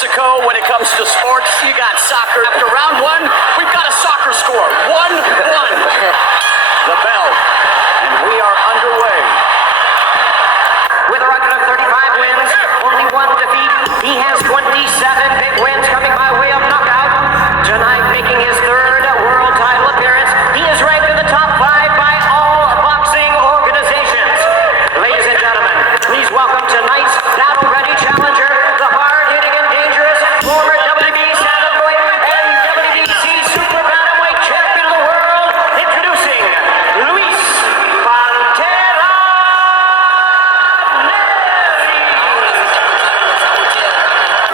Mexico when it comes to sports. You got soccer. After round one, we've got a soccer score. 1-1. The bell. And we are underway. With a record of 35 wins, only one defeat. He has 27 big wins coming by way of knockout. Tonight making his third world title appearance. He is ranked in the top 5 by all boxing organizations. Ladies and gentlemen, please welcome tonight's battle-ready challenger, the hard-hitting and dangerous former WBC Bantamweight and WBC Super Bantamweight champion of the world, introducing Luis Pantera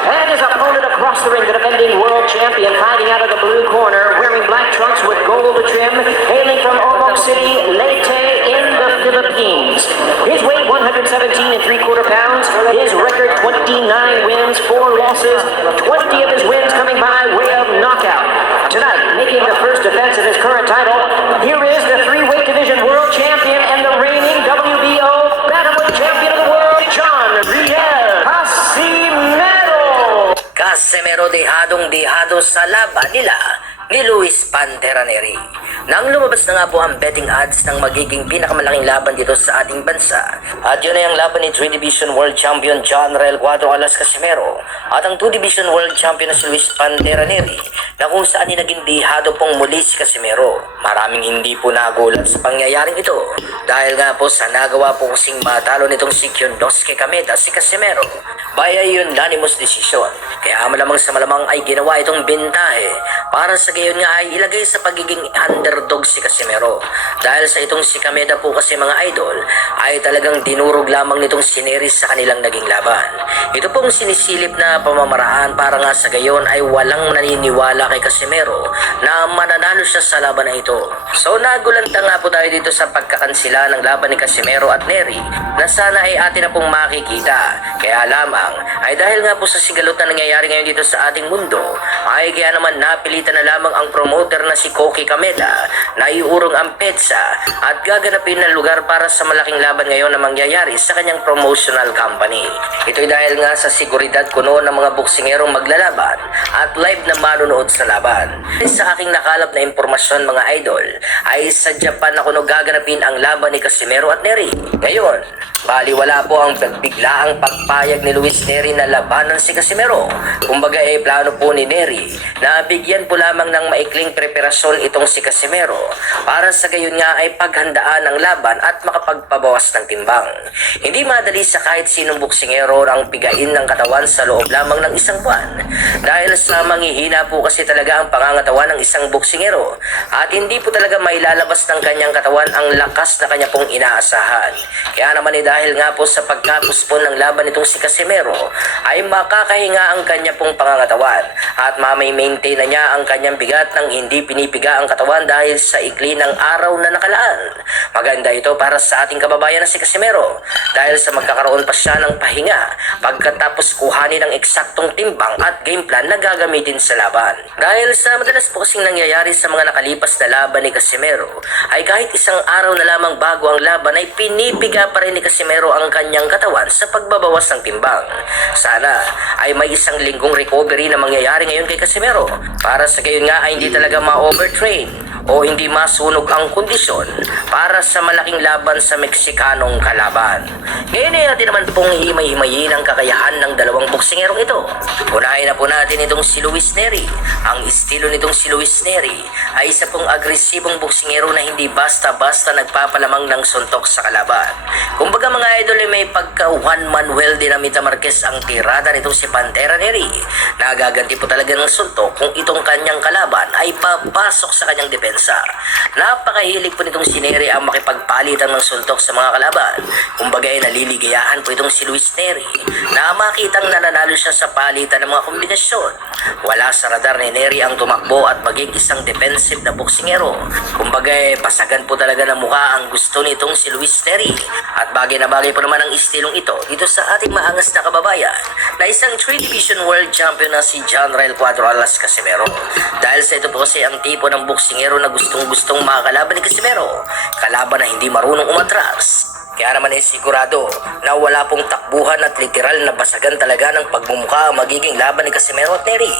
And his opponent across the ring, the defending world champion, fighting out of the blue corner, wearing black trunks with gold trim, hailing from Ormoc City, Leyte in the Philippines. His weight 117 3/4 pounds. His record 29 wins, 4 losses, 20 of his wins coming by way of knockout. Tonight, making the first defense of his current title, here is the 3-weight division world champion and the reigning WBO Bantamweight champion of the world, John Riel Casimero. Casimero dehadong-dehado sa laban nila ni Luis Pantera Neri. Nang lumabas na nga po ang betting odds ng magiging pinakamalaking laban dito sa ating bansa. At yun ay ang laban ni 3 Division World Champion John Riel Cuadro Alas Casimero at ang 2 Division World Champion na si Luis Pantera Neri, na kung saan ay naging dehado pong muli si Casimero. Maraming hindi po nagulat sa pangyayaring ito dahil nga po sa nagawa po kasing matalo nitong si Kiondosuke Kameda si Casimero by a unanimous decision. Kaya malamang sa malamang ay ginawa itong bentahe para sa gayon nga ay ilagay sa pagiging underdog si Casimero. Dahil sa itong si Kameda po kasi mga idol ay talagang dinurog lamang nitong si Neri sa kanilang naging laban. Ito pong sinisilip na pamamaraan para nga sa gayon ay walang naniniwala kay Casimero na mananalo siya sa laban na ito. So nagulanta nga po tayo dito sa pagkakansila ng laban ni Casimero at Neri na sana ay atin na pong makikita. Kaya lamang ay dahil nga po sa sigalot na nangyayari ngayon dito sa ating mundo ay kaya naman napilitan na lamang ang promoter na si Koki Kameda na iurong ang petsa at gaganapin na lugar para sa malaking laban ngayon na mangyayari sa kanyang promotional company. Ito'y dahil nga sa seguridad kuno ng mga boksingerong maglalaban at live na manonood sa laban. Sa aking nakalap na impormasyon mga idol ay sa Japan na kuno gaganapin ang laban ni Casimero at Neri. Ngayon, baliwala po ang biglaang pagpayag ni Luis Neri na labanan si Casimero. Kumbaga plano po ni Neri na bigyan po lamang ng maikling preparasyon itong si Casimero para sa gayon nga ay paghandaan ang laban at makapagpabawas ng timbang. Hindi madali sa kahit sinong boksingero ang pigain ng katawan sa loob lamang ng isang buwan. Dahil sa manghihina po kasi talaga ang pangangatawan ng isang boksingero at hindi po talaga mailalabas ng kanyang katawan ang lakas na kanya pong inaasahan. Kaya naman dahil nga po sa pagkapuspon ng laban nitong si Casimero ay makakahinga ang kanya pong pangangatawan at mamay-maintain na niya ang kanyang bigat nang hindi pinipiga ang katawan dahil sa ikli ng araw na nakalaan. Maganda ito para sa ating kababayan na si Casimero dahil sa magkakaroon pa siya ng pahinga pagkatapos kuhanin ang eksaktong timbang at game plan na gagamitin sa laban. Dahil sa madalas po kasing nangyayari sa mga nakalipas na laban ni Casimero ay kahit isang araw na lamang bago ang laban ay pinipiga pa rin ni Casimero ang kanyang katawan sa pagbabawas ng timbang. Sana ay may isang linggong recovery na mangyayari ngayon kay Casimero para sa gayon nga ay hindi talaga ma-overtrain o hindi masunog ang kondisyon para sa malaking laban sa Meksikanong kalaban. Ngayon ay natin naman pong himay-himayin ang kakayahan ng dalawang boksingerong ito. Unahin na po natin itong si Luis Neri. Ang estilo nitong si Luis Neri ay isa pong agresibong boksingero na hindi basta-basta nagpapalamang ng suntok sa kalaban. Kumbaga mga idol ay may pagka Juan Manuel Dinamita Marquez ang tirada nitong si Pantera Neri. Nagaganti po talaga ng suntok kung itong kanyang kalaban ay papasok sa kanyang depensa. Napakahilig po nitong si Neri ang makipagpalitan ng suntok sa mga kalaban. Kumbaga ay naliligayahan po itong si Luis Neri na makitang nananalo siya sa palitan ng mga kombinasyon. Wala sa radar ni Neri ang tumakbo at maging isang defensive na boksingero. Kumbaga pasagan po talaga ng mukha ang gusto nitong si Luis Neri. At bagay na bagay po naman ang istilong ito dito sa ating maangas na kababayan na isang 3 Division World Champion na si John Riel Cuadro Alas Casimero. Dahil sa ito po kasi ang tipo ng boksingero na gustong-gustong makakalaban ni Casimero. Kalaban na hindi marunong umatras. Kaya naman ay sigurado na wala pong takbuhan at literal na basagan talaga ng pagmumukha ang magiging laban ni Casimero at Neri.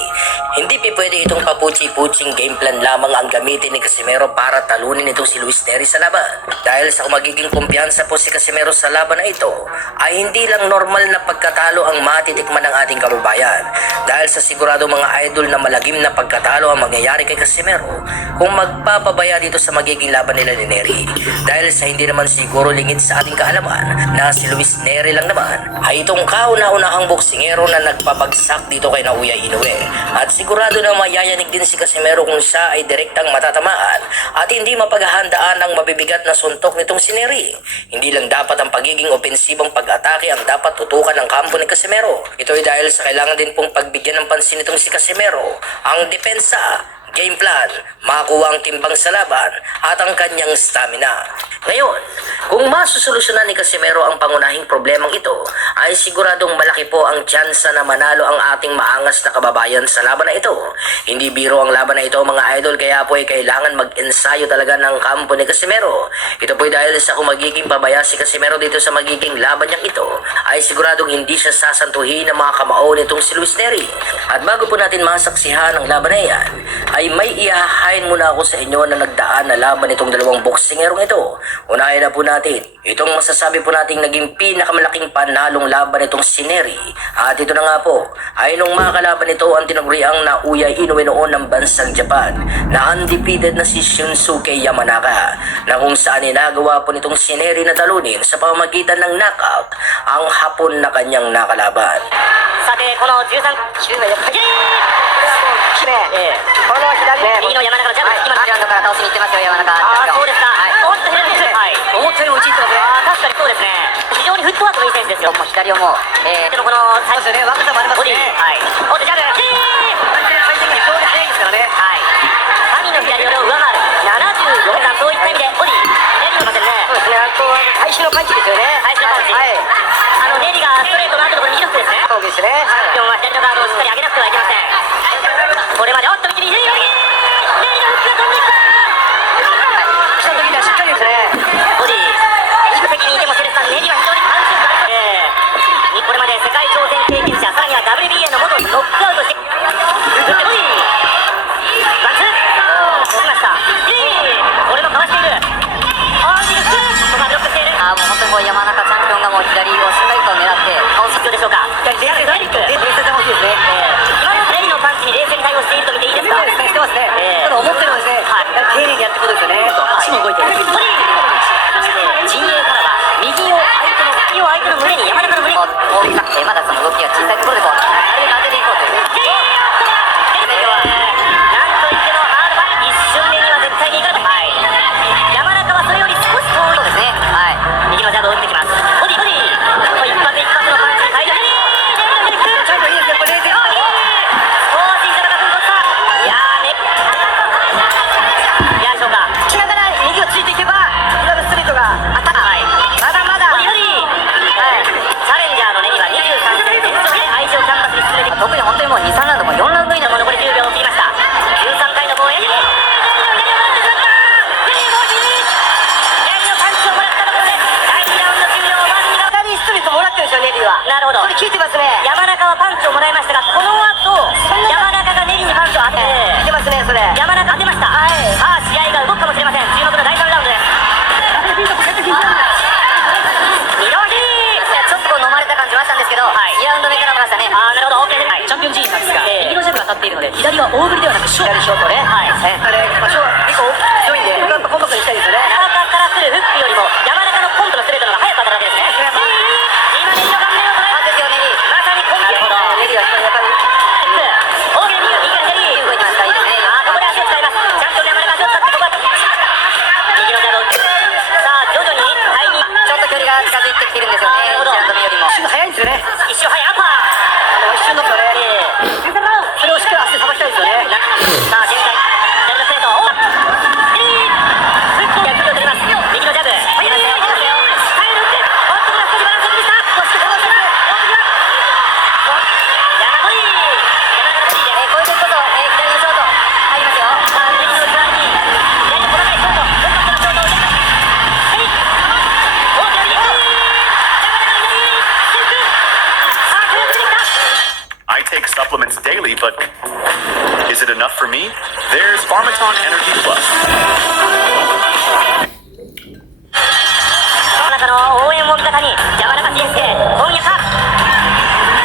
Hindi pwede itong papuchi-puching game plan lamang ang gamitin ni Casimero para talunin itong si Luis Neri sa laban. Dahil sa magiging kumpiyansa po si Casimero sa laban na ito, ay hindi lang normal na pagkatalo ang matitikman ng ating kababayan. Dahil sa sigurado mga idol na malagim na pagkatalo ang mangyayari kay Casimero kung magpapabaya dito sa magiging laban nila ni Neri. Dahil sa hindi naman siguro lingid sa ating kaalaman na si Luis Neri lang naman ay itong kauna-unahang boksingero na nagpabagsak dito kay Naoya Inoue. At sigurado na mayayanig din si Casimero kung siya ay direktang matatamaan at hindi mapaghahandaan ng mabibigat na suntok nitong si Neri. Hindi lang dapat ang pagiging opensibong pag-atake ang dapat tutukan ng kampo ni Casimero. Ito ay dahil sa kailangan din pong pagbigyan ng pansin nitong si Casimero ang depensa, game plan, makuha ang timbang sa laban at ang kanyang stamina. Ngayon, kung masusolusyonan ni Casimero ang pangunahing problemang ito, ay siguradong malaki po ang tsansa na manalo ang ating maangas na kababayan sa laban na ito. Hindi biro ang laban na ito mga idol, kaya po ay kailangan mag-ensayo talaga ng kampo ni Casimero. Ito po ay dahil sa kung magiging pabaya si Casimero dito sa magiging laban niyang ito, ay siguradong hindi siya sasantuhin ng mga kamao nitong si Luis Neri. At bago po natin masaksihan ang laban na yan, ay may ihahain muna ako sa inyo na nagdaan na laban itong dalawang boksingerong ito. Unahin na po natin itong masasabi po nating naging pinakamalaking panalong laban itong si Neri. At ito na nga po ay nung makakalaban ito ang tinaguriang Naoya Inoue noon ng bansang Japan na undefeated na si Shunsuke Yamanaka, na kung saan inagawa po nitong si Neri na talunin sa pamamagitan ng knockout ang Hapon na kanyang nakalaban. さて、この13球目でパキーン、これはもう決め、この左右の山中のジャブ、今ラウンドから倒しに行ってますよ、山中。ああ、そうですか。おっと左です。はい。思ったより打ちに行ってますね。ああ、確かにそうですね。非常にフットワークのいい選手ですよ。もう左をもう、でもこの最初ね、若さもありますね。はい。おっとジャブ、キーン。回転が非常に速いですからね。はい。神の左を上回る74段、そういった意味でボディネリのませんね。そうですね。あと最初のパンチですよね。最初のパンチ。はい。ネリがストレートの後のこのミドルですね。そうですね。チャンピオンは左のガードをしっかり上げなくてはいけません。これまでおっと右にネリがフックが飛んできた。来た時にはしっかりですね。ボディ低席にいてもセレスさん、ネリは非常にパンチ力があります。これまで世界挑戦経験者、さらには WBA の元ノックアウトして振ってボディバツ落ちました。これもかわしている。あー右フック、ここはブロックしている。あーもう本当にこう山中チャンピオンがもう左をしっかりと狙って顔必要でしょうか。左手ドライリック冷静さが欲しいですね。今のレリのパンチに冷静に対応していると見ていいですか。してますね。ただ思ってるのですね。はい。丁寧にやってことですよね。足も動いている。陣営からは右を相手の胸に山中の胸に大きくまだその動きが小さいところでこうあれに当てていこうという。なんといってもハードバイ一瞬目には絶対にいかない。はい。山中はそれより少し遠い。そうですね。はい。右のジャブを打ってきます。ボディボディ。一発一発のパンチに入る。ちゃんといいですね。これ冷静。少し背中踏ん取った。いやーね。いやでしょうか。しながら右をついていけば今のストレートが当たる。はい。まだまだ。ボディボディ。はい。チャレンジャーのネリは23戦連続で相手をキャンパスに進めて、特に本当にもう2、3ラウンドも4ラウンド以内も残り10秒を切りました。13回の防衛。なるほど。これ効いてますね。山中はパンチをもらいましたが、この後山中がネリにパンチを当ててますね。それ山中当てました。はい。さあ試合が動くかもしれません。注目の第3ラウンドです。二度ひちょっとこう飲まれた感じはあったんですけど、はい、2ラウンド目から来ましたね。ああなるほど。 OK です。はい、チャンピオン陣なんですが、右のジャブが当たっているので左は大振りではなくショートね。はい。あれショート結構強いんで、なんかコンパクトにしたいですよね。山中から来るフックよりも山中のコントのストレートの方が速く当たるわけですね。今ネリの顔面を捉えたんですよ。ネリまさにコンビ。なるほど。ネリはやっぱり大きな右から左動いてますからいいですね。あここで足を使います。ちゃんと山中足を使ってここは右のジャブをさあ徐々に対にちょっと距離が近づいてきてるんですよね。1ラウンド目よりも一瞬早いんですよね。一瞬早いアッパー一瞬のこれそれをしっかり足でさばきたいですよね。さあ現在左のストレートフックを役に取ります。右のジャブ入るっておっとこれは少しバランスを崩した。そしてこのジャブ山鳥こういうこと左のショート入りますよ。さあ右の内側に左の細かいショートどんどんショートを打ってます。大きな右 Energy Plus. 中の応援を味方に山中慎介今夜か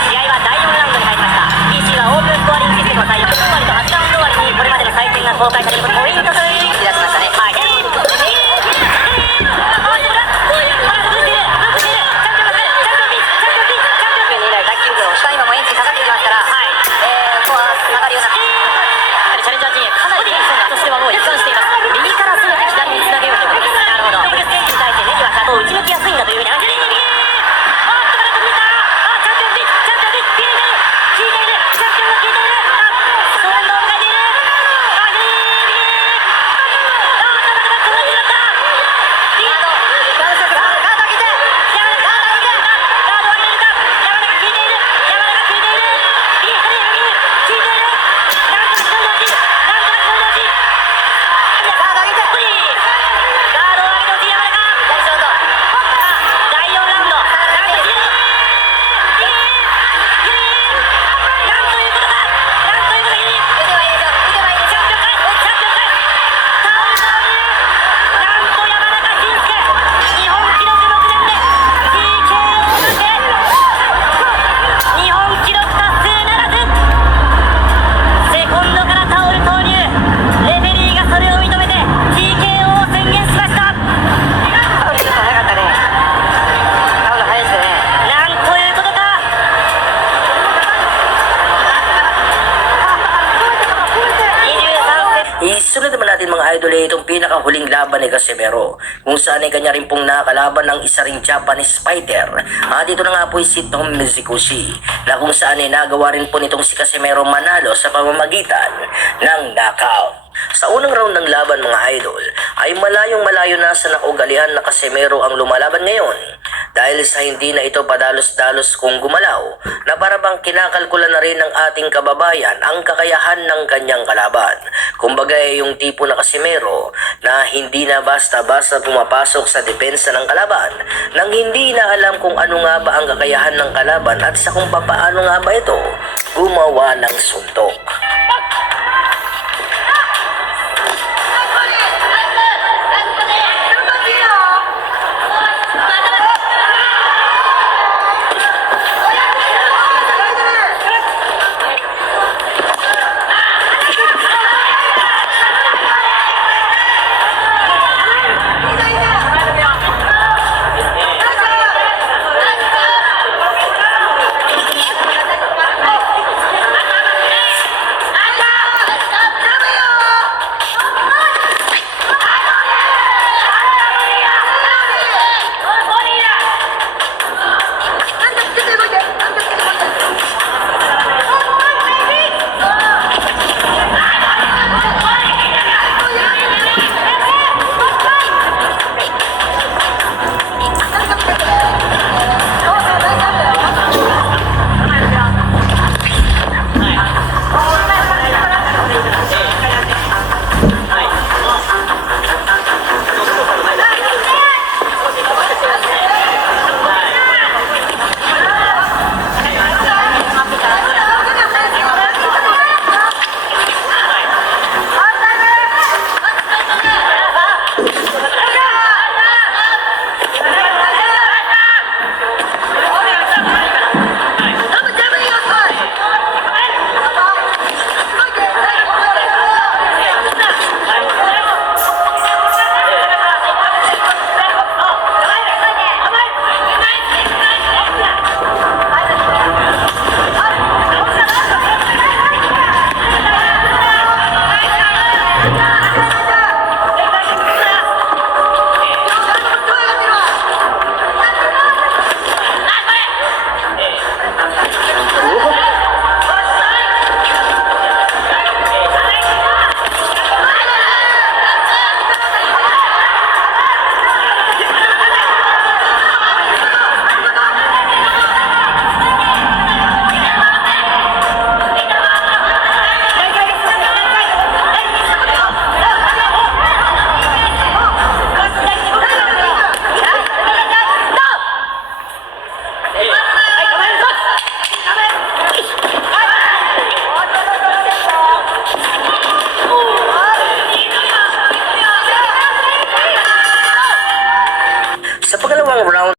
試合は第4ラウンドに入りました PC はオープンスコアリングシステムを採用終わりと8ラウンド終わりにこれまでの採点が公開されるポイントという打ち出しましたねはい今もエンジンかかっていきますから、ここは下がるようなチャレンジャー陣営かなりテンションがとしてはもう一貫しています右から全て左につなげようということですなるほどステージに対してネギはこう打ち抜きやすいんだというふうに右チャンピオンビッチャンピオンビッチ効いているチャンピオンが効いているストレンドを迎えているIsunod naman natin mga idol itong pinakahuling laban ni Casimero kung saan ay kanya rin pong nakalaban ng isa ring Japanese fighter at ito na nga po si Tom Mizikushi na kung saan ay nagawa rin po nitong si Casimero manalo sa pamamagitan ng knockout. Sa unang round ng laban mga idol ay malayo na sa naugalian na Casimero ang lumalaban ngayon dahil sa hindi na ito padalos-dalos kung gumalaw na parabang kinakalkula na rin ng ating kababayan ang kakayahan ng kanyang kalaban. Kumbaga yung tipo na Casimero na hindi na basta-basta pumapasok sa depensa ng kalaban nang hindi na alam kung ano nga ba ang kakayahan ng kalaban at sa kung paano nga ba ito gumawa ng suntok.